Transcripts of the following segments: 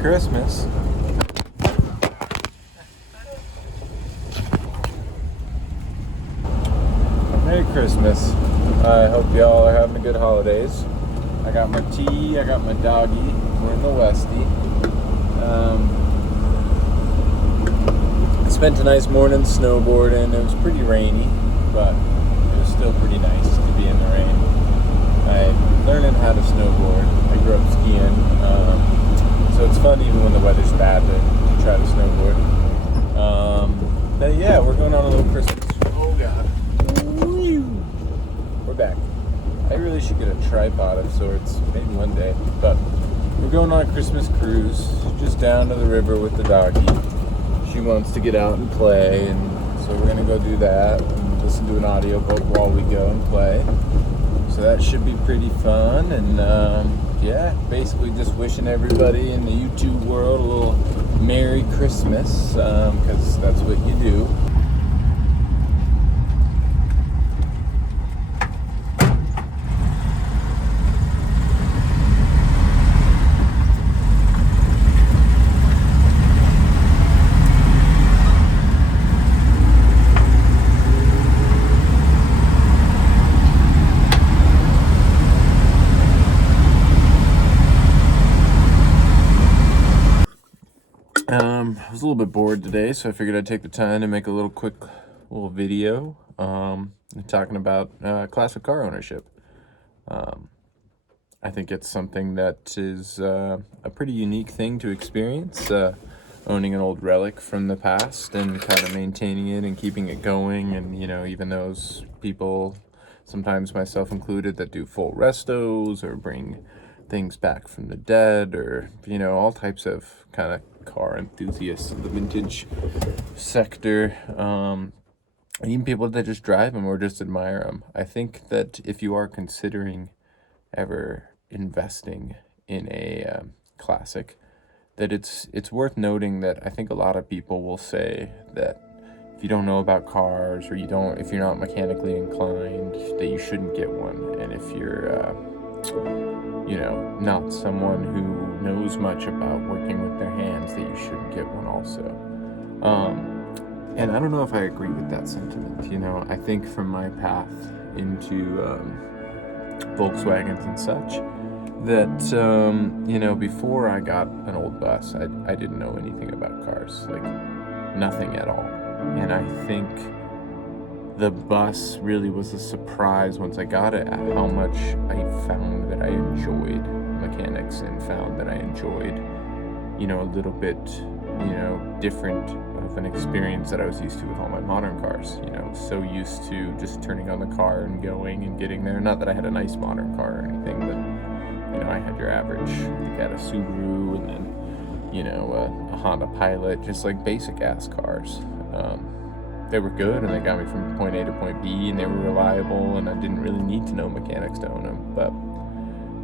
Christmas. Merry Christmas. I hope y'all are having a good holidays. I got my tea, I got my doggy. We're in the Westie. I spent a nice morning snowboarding. It was pretty rainy, but it was still pretty nice to be in the rain. I'm learning how to snowboard. I grew up skiing, so it's fun even when the weather's bad to try to snowboard. But yeah, we're going on a little Christmas. Oh God. We're back. I really should get a tripod of sorts, maybe one day. But we're going on a Christmas cruise, just down to the river with the doggy. She wants to get out and play, and so we're gonna go do that and listen to an audiobook while we go and play. So that should be pretty fun. And yeah, basically just wishing everybody in the YouTube world a little Merry Christmas, because that's what you do. I was a little bit bored today, so I figured I'd take the time to make a quick video talking about classic car ownership. I think it's something that is a pretty unique thing to experience, owning an old relic from the past and kind of maintaining it and keeping it going. And, you know, even those people, sometimes myself included, that do full restos or bring things back from the dead, or, you know, all types of kind of car enthusiasts in the vintage sector, and even people that just drive them or just admire them. I think that if you are considering ever investing in a classic, that it's worth noting that I think a lot of people will say that if you don't know about cars, or if you're not mechanically inclined, that you shouldn't get one. And if you're you know, not someone who knows much about working with their hands, that you shouldn't get one also. And I don't know if I agree with that sentiment. You know, I think from my path into Volkswagens and such, that, you know, before I got an old bus, I didn't know anything about cars, like nothing at all. And I think the bus really was a surprise once I got it, at how much I found that I enjoyed mechanics, and found that I enjoyed, you know, a little bit, you know, different of an experience that I was used to with all my modern cars. You know, so used to just turning on the car and going and getting there. Not that I had a nice modern car or anything, but, you know, I had your average, I think I had a Subaru, and then, you know, a Honda Pilot, just like basic ass cars. They were good, and they got me from point A to point B, and they were reliable, and I didn't really need to know mechanics to own them. But,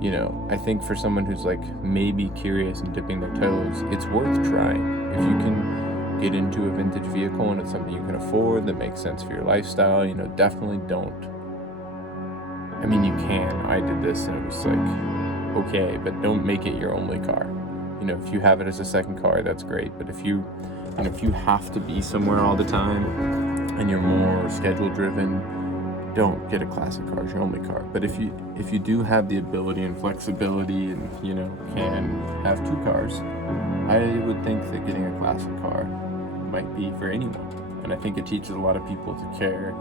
you know, I think for someone who's like maybe curious and dipping their toes, it's worth trying. If you can get into a vintage vehicle and it's something you can afford, that makes sense for your lifestyle, you know, definitely don't. I mean, you can. I did this, and it was like, okay, but don't make it your only car. You know, if you have it as a second car, that's great. But if you have to be somewhere all the time and you're more schedule driven, don't get a classic car as your only car. But if you do have the ability and flexibility, and, you know, can have two cars, I would think that getting a classic car might be for anyone. And I think it teaches a lot of people to care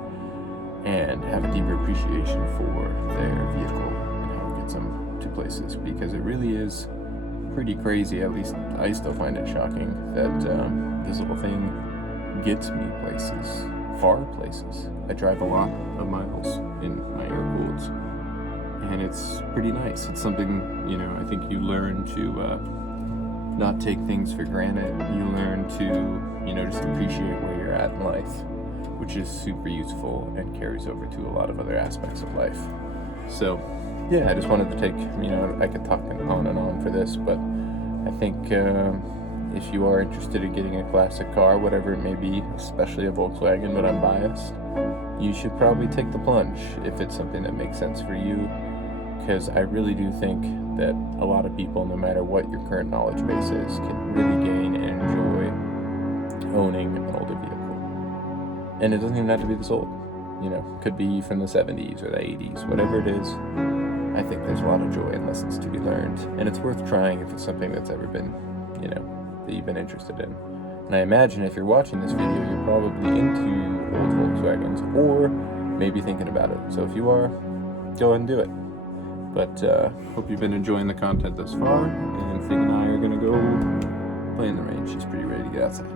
and have a deeper appreciation for their vehicle and how it gets them to places, because it really is pretty crazy. At least I still find it shocking that this little thing gets me places, far places. I drive a lot of miles in my air-cooleds, and it's pretty nice. It's something, you know, I think you learn to not take things for granted. You learn to, you know, just appreciate where you're at in life, which is super useful and carries over to a lot of other aspects of life. So yeah, I just wanted to take, you know, I could talk on and on for this, but I think if you are interested in getting a classic car, whatever it may be, especially a Volkswagen, but I'm biased, you should probably take the plunge if it's something that makes sense for you, because I really do think that a lot of people, no matter what your current knowledge base is, can really gain and enjoy owning an older vehicle. And it doesn't even have to be this old. You know, could be from the 70s or the 80s, whatever it is. I think there's a lot of joy and lessons to be learned, and it's worth trying if it's something that's ever been, you know, that you've been interested in. And I imagine if you're watching this video, you're probably into old Volkswagens, or maybe thinking about it. So if you are, go ahead and do it. But hope you've been enjoying the content thus far, and Fig and I are gonna go play in the rain. She's pretty ready to get outside.